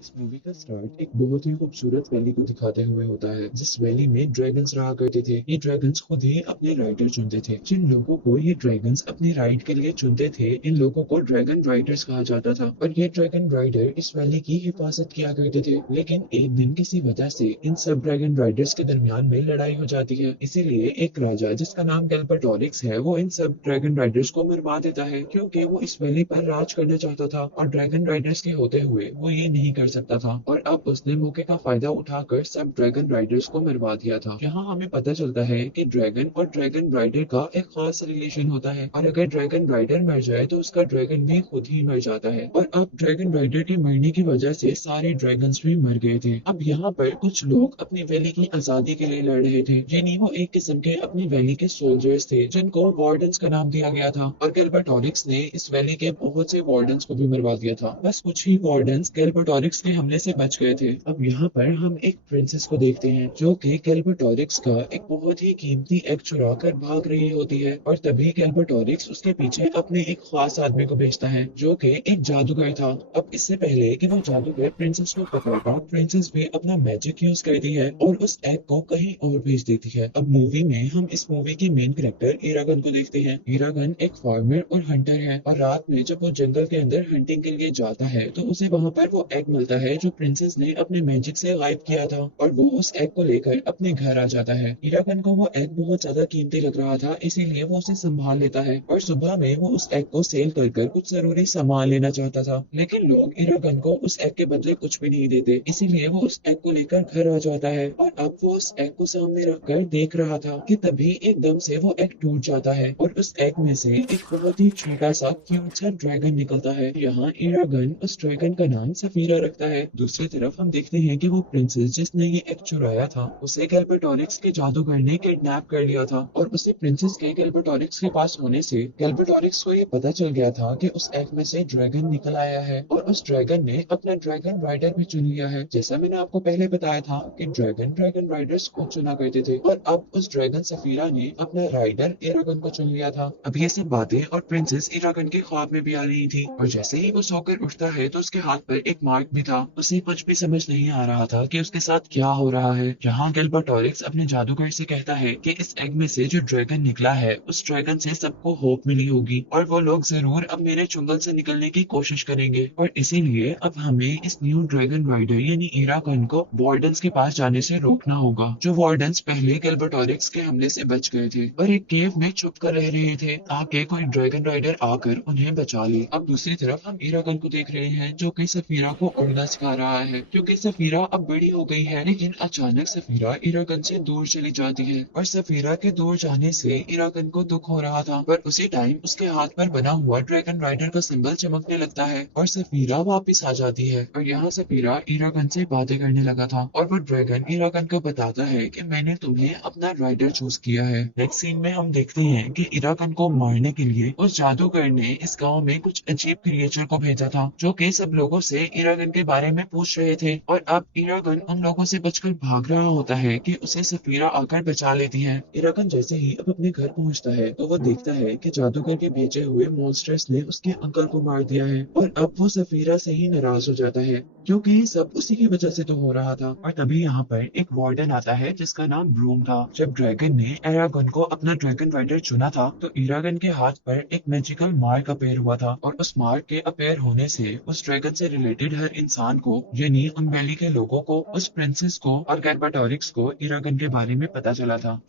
इस मूवी का स्टार्ट एक बहुत ही खूबसूरत वैली को दिखाते हुए होता है, जिस वैली में ड्रैगन्स रहा करते थे। ये ड्रैगन्स खुद ही अपने राइडर चुनते थे। जिन लोगों को ये ड्रैगन्स अपनी राइड के लिए चुनते थे, इन लोगों को ड्रैगन राइडर्स कहा जाता था। और ये ड्रैगन राइडर इस वैली की हिफाजत किया करते थे। लेकिन एक दिन किसी वजह से इन सब ड्रैगन राइडर्स के दरमियान में लड़ाई हो जाती है। इसीलिए एक राजा जिसका नाम गैल्बर्टोरिक्स है, वो इन सब ड्रैगन राइडर्स को मरवा देता है, क्योंकि वो इस वैली पर राज करना चाहता था और ड्रैगन राइडर्स के होते हुए वो ये नहीं कर सकता था। और अब उसने मौके का फायदा उठाकर सब ड्रैगन राइडर्स को मरवा दिया था। यहाँ हमें पता चलता है कि ड्रैगन और ड्रैगन राइडर का एक खास रिलेशन होता है, और अगर ड्रैगन राइडर मर जाए तो उसका ड्रैगन भी खुद ही मर जाता है। और अब ड्रैगन राइडर के मरने की वजह से सारे ड्रैगन्स भी मर गए थे। अब यहाँ पर कुछ लोग अपनी वैली की आजादी के लिए लड़ रहे थे, यानी वो एक किस्म के अपनी वैली के सोल्जर्स थे, जिनको वार्डन्स का नाम दिया गया था। और गैल्बर्टोरिक्स ने इस वैली के बहुत से वार्डन्स को भी मरवा दिया था। बस कुछ ही वार्डन्स गैल्बर्टोरिक्स के हमले से बच गए थे। अब यहाँ पर हम एक प्रिंसेस को देखते हैं, जो कि गैल्बर्टोरिक्स का एक बहुत ही कीमती एग चुरा कर भाग रही होती है। और तभी गैल्बर्टोरिक्स उसके पीछे अपने एक खास आदमी को भेजता है, जो कि एक जादूगर था। अब इससे पहले कि वो जादूगर प्रिंसेस को पकड़ता, प्रिंसेस भी अपना मैजिक यूज करती है और उस एग को कहीं और भेज देती है। अब मूवी में हम इस मूवी की मेन कैरेक्टर इरागन को देखते हैं। इरागन एक फार्मर और हंटर है, और रात में जब वो जंगल के अंदर हंटिंग के लिए जाता है तो उसे वहां पर वो एग मिलता है जो प्रिंसेस ने अपने मैजिक से गायब किया था। और वो उस एग को लेकर अपने घर आ जाता है। इरागन को वो एग बहुत ज्यादा कीमती लग रहा था, इसीलिए वो उसे संभाल लेता है। और सुबह में वो उस एग को सेल कर कर कुछ जरूरी सामान लेना चाहता था, लेकिन लोग इरागन को उस एग के बदले कुछ भी नहीं देते, इसीलिए वो उस एग को लेकर घर आ जाता है। और अब वो उस एग को सामने रखकर देख रहा था कि तभी एकदम से वो एग टूट जाता है, और उस एग में से एक बहुत ही छोटा सा क्यूट सा ड्रैगन निकलता है। यहाँ इरागन उस ड्रैगन का नाम सफीरा रखता है। दूसरी तरफ हम देखते हैं कि वो प्रिंसेस जिसने ये एग चुराया था, उसे गैल्बर्टोरिक्स के जादूगर ने किडनैप कर लिया था। और उसे प्रिंसेस के गैल्बर्टोरिक्स के पास होने से गैल्बर्टोरिक्स को ये पता चल गया था कि उस एग में से ड्रैगन निकल आया है, और उस ड्रैगन ने अपना ड्रैगन राइडर भी चुन लिया है। जैसा मैंने आपको पहले बताया था कि ड्रैगन ड्रैगन राइडर्स खुद चुना करते थे, और अब उस ड्रैगन सफीरा ने अपना राइडर इरागन को चुन लिया था। अब ये सब बातें और प्रिंसेस इरागन के ख्वाब में भी आ रही थी, और जैसे ही वो सोकर उठता है तो उसके हाथ पर एक मार्क भी था। उसे कुछ भी समझ नहीं आ रहा था कि उसके साथ क्या हो रहा है। यहाँ गिलबर्टोरिक्स अपने जादूगर से कहता है कि इस एग में से जो ड्रैगन निकला है, उस ड्रैगन से सबको होप मिली होगी, और वो लोग जरूर अब मेरे चुंगल से निकलने की कोशिश करेंगे। और इसीलिए अब हमें इस न्यू ड्रैगन राइडर यानी इरागन को वार्डन्स के पास जाने से रोकना होगा, जो वार्डन्स पहले गिलबर्टोरिक्स के हमले से बच गए थे और एक केव में छुप कर रह रहे थे, ताकि कोई ड्रैगन राइडर आकर उन्हें बचा ले। अब दूसरी तरफ हम इरागन को देख रहे हैं, जो कि सफीरा को उड़ना सिखा रहा है, क्योंकि सफीरा अब बड़ी हो गई है। लेकिन अचानक सफीरा इरागन से दूर चली जाती है, और सफीरा के दूर जाने से इरागन को दुख हो रहा था। पर उसी टाइम उसके हाथ पर बना हुआ ड्रैगन राइडर का सिंबल चमकने लगता है, और सफीरा वापस आ जाती है। और यहाँ सफीरा इरागन से बातें करने लगा था, और वो ड्रैगन इरागन को बताता है कि मैंने तुम्हें अपना राइडर चूज किया है। नेक्स्ट सीन में हम देखते हैं कि इरागन को मारने के लिए उस जादूगर ने इस गांव में कुछ अजीब क्रिएचर को भेजा था, जो कि सब लोगों से इरागन के बारे में पूछ रहे थे। और अब इरागन उन लोगों से बचकर भाग रहा होता है कि उसे सफीरा आकर बचा लेती है। इरागन जैसे ही अब अपने घर पहुंचता है तो वो देखता है कि जादूगर के भेजे हुए मॉन्स्टर्स ने उसके अंकल को मार दिया है, और अब वो सफीरा से ही नाराज हो जाता है, क्योंकि ये सब उसी की वजह से तो हो रहा था। और तभी यहाँ पर एक वार्डन आता है जिसका नाम ब्रूम था। जब ड्रैगन ने इरागन को अपना ड्रैगन राइडर चुना था, तो इरागन के हाथ पर एक मैजिकल मार्क अपेयर हुआ था, और उस मार्क के अपेयर होने से उस ड्रैगन से रिलेटेड हर इंसान को, यानी उन वैली के लोगों को, उस प्रिंसेस को और गैल्बर्टोरिक्स को इरागन के बारे में पता चला था।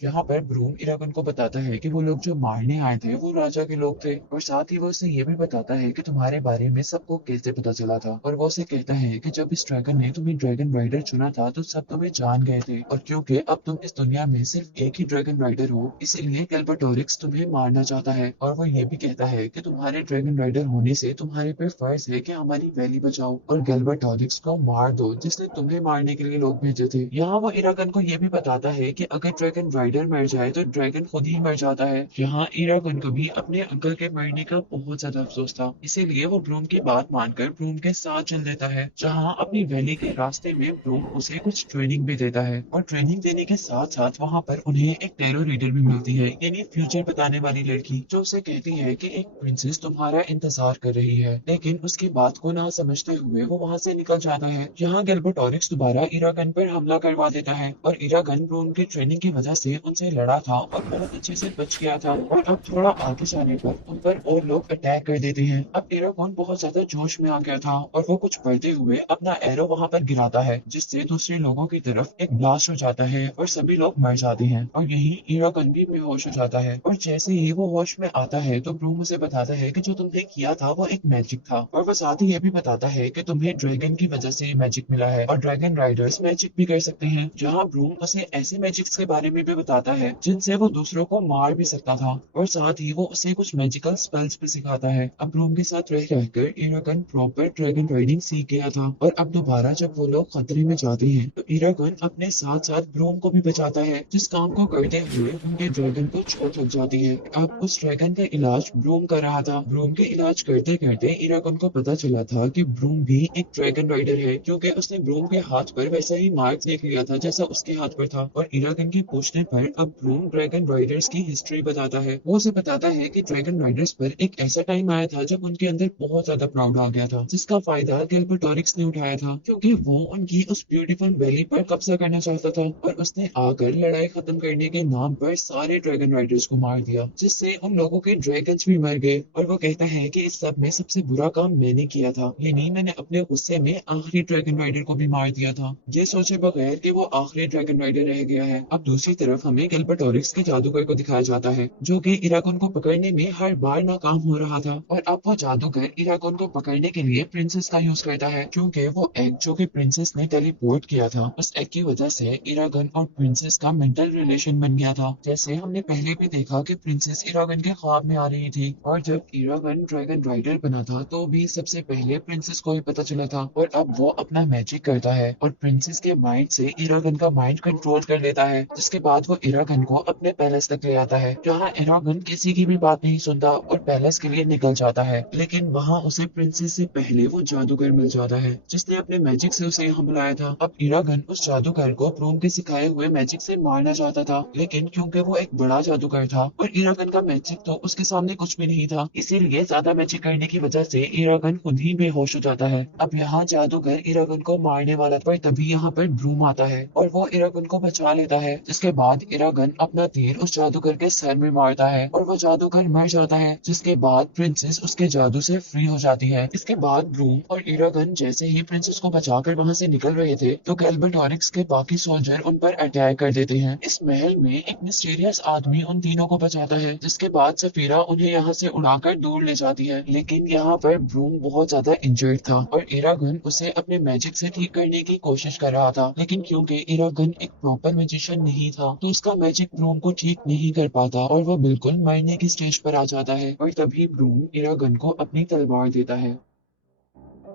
यहाँ पर ब्रूम इरागन को बताता है कि वो लोग जो मारने आए थे वो राजा के लोग थे, और साथ ही वो उसे ये भी बताता है कि तुम्हारे बारे में सबको कैसे पता चला था। और वो उसे कहता है कि जब इस ड्रैगन ने तुम्हें ड्रैगन राइडर चुना था तो सब तुम्हें जान गए थे, और क्योंकि अब तुम इस दुनिया में सिर्फ एक ही ड्रैगन राइडर हो, इसीलिए गैल्बर्टोरिक्स तुम्हें मारना चाहता है। और वो ये भी कहता है कि तुम्हारे ड्रैगन राइडर होने से तुम्हारे पे फर्ज है कि हमारी वैली बचाओ और गैल्बर्टोरिक्स को मार दो, जिसने तुम्हें मारने के लिए लोग भेजे थे। यहाँ वो इरागन को ये भी बताता है कि अगर ड्रैगन राइडर मर जाए तो ड्रैगन खुद ही मर जाता है। यहाँ इरागन को भी अपने अंकल के मरने का बहुत ज्यादा अफसोस था, इसीलिए वो ब्रूम की बात मानकर ब्रूम के साथ चल देता है। जहाँ अपनी वैली के रास्ते में ब्रूम उसे कुछ ट्रेनिंग भी देता है और ट्रेनिंग देने के साथ साथ वहाँ पर उन्हें एक टैरो रीडर भी मिलती है, यानी फ्यूचर बताने वाली लड़की, जो उसे कहती है कि एक प्रिंसेस तुम्हारा इंतजार कर रही है। लेकिन उसकी बात को ना समझते हुए वो वहाँ से निकल जाता है। यहाँ गिलबर्ट ऑरिक्स दोबारा इरागन पर हमला करवा देता है और इरागन ब्रूम की ट्रेनिंग की वजह से उनसे लड़ा था और बहुत अच्छे से बच गया था। और अब थोड़ा आगे जाने पर उन पर और लोग अटैक कर देते हैं। अब इरागन बहुत ज्यादा जोश में आ गया था और वो कुछ पढ़ते हुए अपना एरो वहां पर गिराता है, जिससे दूसरे लोगों की तरफ एक ब्लास्ट हो जाता है और सभी लोग मर जाते हैं। और यही इरागन भी बेहोश हो जाता है और जैसे ही वो होश में आता है तो ब्रूम उसे बताता है कि जो तुमने किया था वो एक मैजिक था। और वो साथ ही ये भी बताता है कि तुम्हें ड्रैगन की वजह से मैजिक मिला है और ड्रैगन राइडर्स मैजिक भी कर सकते हैं। जहाँ ब्रूम उसे ऐसे मैजिक्स के बारे में भी बताता है जिनसे वो दूसरों को मार भी सकता था और साथ ही वो उसे कुछ मैजिकल स्पेल्स भी सिखाता है। अब ब्रूम के साथ रह रहकर इरागन प्रॉपर ड्रैगन राइडिंग सीख गया था और अब दोबारा जब वो लोग खतरे में जाते हैं तो इरागन अपने साथ साथ ब्रूम को भी बचाता है, जिस काम को करते हुए उनके ड्रैगन को चोट लग जाती है। अब उस ड्रैगन का इलाज ब्रूम कर रहा था। ब्रूम के इलाज करते करते इरागन को पता चला था कि ब्रूम भी एक ड्रैगन राइडर है, क्योंकि उसने ब्रूम के हाथ पर वैसा ही मार्क देख लिया था जैसा उसके हाथ पर था। और इरागन के पूछने पर अब ब्रूम ड्रैगन राइडर्स की हिस्ट्री बताता है। वो उसे बताता है कि ड्रैगन राइडर्स पर एक ऐसा टाइम आया था जब उनके अंदर बहुत ज्यादा प्राउड आ गया था, जिसका फायदा गिलबर्ट ऑरिक्स ने उठाया था, क्योंकि वो उनकी उस ब्यूटीफुल वैली पर कब्जा करना चाहता था। और उसने आकर लड़ाई खत्म करने के नाम पर सारे ड्रैगन राइडर्स को मार दिया, जिससे उन लोगों के ड्रैगन्स भी मर गए। और वो कहता है कि इस सब में सबसे बुरा काम मैंने किया था, यानी मैंने अपने गुस्से में आखिरी ड्रैगन राइडर को भी मार दिया था, ये सोचे बगैर कि वो आखिरी ड्रैगन राइडर रह गया है। अब दूसरी तरफ हमें गिलबर्ट ऑरिक्स के जादूगर को दिखाया जाता है, जो कि इरागन को पकड़ने में हर बार नाकाम हो रहा था। और अब वो जादूगर इरागन को पकड़ने के लिए प्रिंसेस का यूज करता है, क्योंकि वो एग जो कि प्रिंसेस ने टेलीपोर्ट किया था, उस एग की वजह से इरागन और प्रिंसेस का मेंटल रिलेशन बन गया था। जैसे हमने पहले भी देखा कि प्रिंसेस इरागन के ख्वाब में आ रही थी, और जब इरागन ड्रैगन राइडर बना था तो भी सबसे पहले प्रिंसेस को ही पता चला था। और अब वो अपना मैजिक करता है और प्रिंसेस के माइंड से इरागन का माइंड कंट्रोल कर लेता है, जिसके बाद वो इरागन को अपने पैलेस तक ले आता है, जहाँ इरागन किसी की भी बात नहीं सुनता और पैलेस के लिए निकल जाता है। लेकिन वहाँ उसे प्रिंसेस से पहले वो जादूगर मिल जाता है, जिसने अपने मैजिक से उसे यहाँ बुलाया था। अब इरागन उस जादूगर को ब्रूम के सिखाए हुए मैजिक से मारना चाहता था, लेकिन क्योंकि वो एक बड़ा जादूगर था और इरागन का मैजिक तो उसके सामने कुछ भी नहीं था, इसीलिए ज्यादा मैजिक करने की वजह से इरागन खुद ही बेहोश हो जाता है। अब यहाँ जादूगर इरागन को मारने वाला था, तभी यहाँ पर ब्रूम आता है और वो इरागन को बचा लेता है, जिसके बाद इरागन अपना तीर उस जादूगर के सर में मारता है और वो जादूगर मर जाता है, जिसके बाद प्रिंसेस उसके जादू से फ्री हो जाती है। इसके बाद ब्रूम और इरागन जैसे ही प्रिंसेस को बचाकर वहाँ से निकल रहे थे तो गिलबर्ट ऑरिक्स के बाकी सोल्जर उन पर अटैक कर देते हैं। इस महल में एक मिस्टीरियस आदमी उन तीनों को बचाता है, जिसके बाद सफीरा उन्हें यहाँ से उड़ाकर दूर ले जाती है। लेकिन यहाँ पर ब्रूम बहुत ज्यादा इंजर्ड था और इरागन उसे अपने मैजिक से ठीक करने की कोशिश कर रहा था, लेकिन क्योंकि इरागन एक प्रॉपर मैजिशियन नहीं था तो उसका मैजिक ब्रूम को ठीक नहीं कर पाता और वो बिल्कुल मरने की स्टेज पर आ जाता है। और तभी ब्रूम इरागन को अपनी तलवार देता है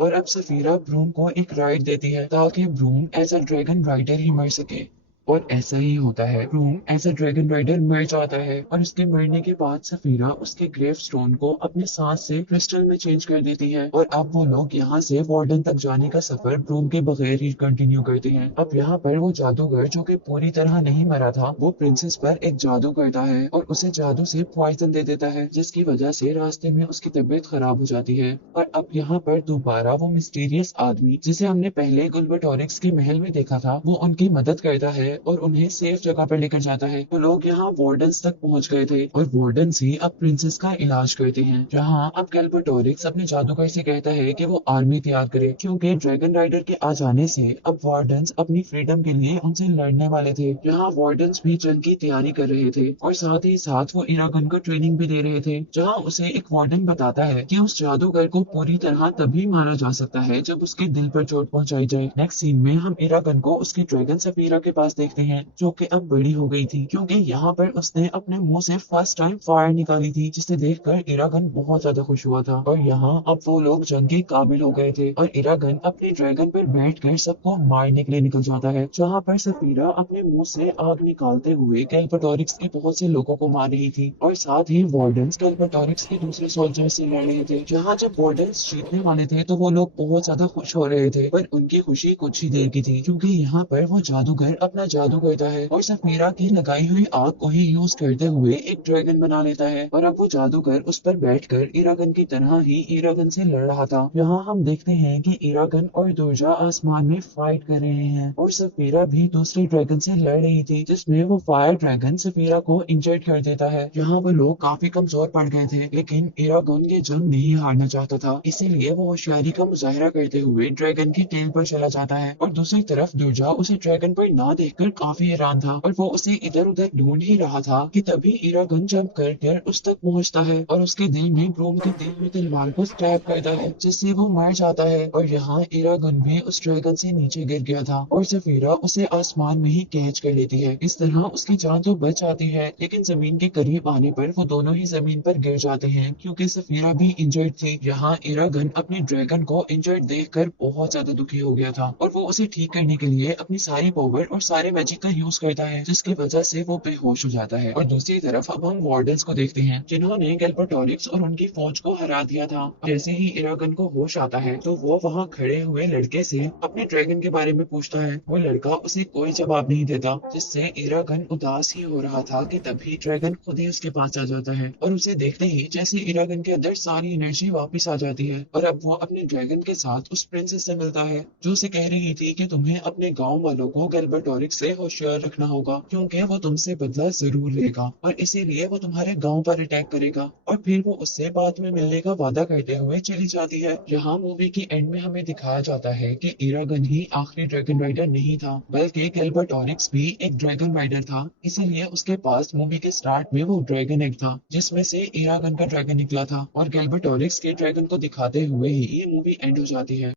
और अब सफीरा ब्रूम को एक राइड देती है ताकि Brom as a dragon rider ही मर सके। और ऐसा ही होता है, Brom as a dragon rider मर जाता है और उसके मरने के बाद सफीरा उसके ग्रेव स्टोन को अपने सांस से क्रिस्टल में चेंज कर देती है। और अब वो लोग यहाँ से वार्डन तक जाने का सफर ब्रूम के बगैर ही कंटिन्यू करते हैं। अब यहाँ पर वो जादूगर जो कि पूरी तरह नहीं मरा था, वो प्रिंसेस पर एक जादू करता है और उसे जादू से पॉइजन दे देता है, जिसकी वजह से रास्ते में उसकी तबीयत खराब हो जाती है। और अब यहाँ पर दोबारा वो मिस्टीरियस आदमी जिसे हमने पहले गिलबर्ट ऑरिक्स के महल में देखा था, वो उनकी मदद करता है और उन्हें सेफ जगह पर लेकर जाता है। तो लोग यहाँ वार्डन्स तक पहुंच गए थे और वार्डन्स ही अब प्रिंसेस का इलाज करते हैं। जहाँ अब गिलबर्ट ऑरिक्स अपने जादूगर से कहता है कि वो आर्मी तैयार करे, क्योंकि ड्रैगन राइडर के आ जाने से अब वार्डन्स अपनी फ्रीडम के लिए उनसे लड़ने वाले थे। यहाँ वार्डन्स भी जंग की तैयारी कर रहे थे और साथ ही साथ वो इरागन को ट्रेनिंग भी दे रहे थे। जहाँ उसे एक वार्डन बताता है कि उस जादूगर को पूरी तरह तभी मारा जा सकता है जब उसके दिल पर चोट पहुंचाई जाए। नेक्स्ट सीन में हम इरागन को उसकी ड्रैगन सफीरा के पास देखते हैं जो कि अब बड़ी हो गई थी, क्योंकि यहाँ पर उसने अपने मुंह से फर्स्ट टाइम फायर निकाली थी, जिसे देखकर इरागन बहुत ज्यादा खुश हुआ था। और यहाँ अब वो लोग जंग के काबिल हो गए थे और इरागन अपने ड्रैगन पर बैठकर सबको मारने के लिए निकल जाता है, जहाँ पर सफीरा अपने मुंह से आग निकालते हुए गैल्बेटोरिक्स के बहुत से लोगों को मार रही थी और साथ ही वार्डन्स गैल्बेटोरिक्स के दूसरे सोल्जर से लड़ रहे थे। जहाँ जब वार्डन्स जीतने वाले थे तो वो लोग बहुत ज्यादा खुश हो रहे थे, पर उनकी खुशी कुछ ही देर की थी, क्योंकि यहाँ पर वो जादूगर अपना जादू करता है और सफीरा की लगाई हुई आग को ही यूज करते हुए एक ड्रैगन बना लेता है। और अब वो जादूगर उस पर बैठकर इरागन की तरह ही इरागन से लड़ रहा था। यहाँ हम देखते हैं कि इरागन और दुर्जा आसमान में फाइट कर रहे हैं और सफीरा भी दूसरे ड्रैगन से लड़ रही थी, जिसमें वो फायर ड्रैगन सफीरा को इंजर्ड कर देता है। यहाँ वो लोग काफी कमजोर पड़ गए थे, लेकिन इरागन ये जंग नहीं हारना चाहता था, इसीलिए वो होशियारी का मुजाहरा करते हुए ड्रैगन की टेल पर चला जाता है। और दूसरी तरफ दुर्जा उसे ड्रैगन पर ना देखकर काफी हैरान था और वो उसे इधर उधर ढूंढ ही रहा था कि तभी इरागन जंप कर उस तक पहुंचता है और उसके दिल में ब्रूम के तेल में तलवार को स्टैब करता है, जिससे वो मर जाता है। और यहाँ इरागन भी उस ड्रैगन से नीचे गिर गया था और सफीरा उसे आसमान में ही कैच कर लेती है। इस तरह उसकी जान तो बच जाती है, लेकिन जमीन के करीब आने पर वो दोनों ही जमीन पर गिर जाते हैं, क्योंकि सफीरा भी इंजर्ड थी। यहाँ इरागन अपने ड्रैगन को इंजर्ड देखकर बहुत ज्यादा दुखी हो गया था और वो उसे ठीक करने के लिए अपनी सारी पावर और सारे मैजिक का यूज करता है, जिसकी वजह से वो बेहोश हो जाता है। और दूसरी तरफ अब हम वार्डन्स को देखते हैं, जिन्होंने गैल्बेटोरिक्स और उनकी फौज को हरा दिया था। जैसे ही इरागन को होश आता है तो वो वहाँ खड़े हुए लड़के से अपने ड्रैगन के बारे में पूछता है। वो लड़का उसे कोई जवाब नहीं देता, जिससे इरागन उदास ही हो रहा था कि तभी ड्रैगन खुद ही उसके पास आ जाता है और उसे देखते ही जैसे इरागन के अंदर सारी एनर्जी वापस आ जाती है और अब वो अपने ड्रैगन के साथ उस प्रिंसेस से मिलता है, जो उसे कह रही थी कि तुम्हें अपने गांव वालों को गैल्बेटोरिक्स से होशियार रखना होगा, क्योंकि वो तुमसे बदला जरूर लेगा और इसीलिए वो तुम्हारे गांव पर अटैक करेगा। और फिर वो उससे बाद में मिलने का वादा करते हुए चली जाती है। यहाँ मूवी की एंड में हमें दिखाया जाता है कि इरागन ही आखिरी ड्रैगन राइडर नहीं था, बल्कि गैल्बेटोरिक्स भी एक ड्रैगन राइडर था। इसीलिए उसके पास मूवी के स्टार्ट में वो ड्रैगन एग था, जिसमें से इरागन का ड्रैगन निकला था और गैल्बेटोरिक्स के ड्रैगन को दिखाते हुए ही ये मूवी एंड हो जाती है।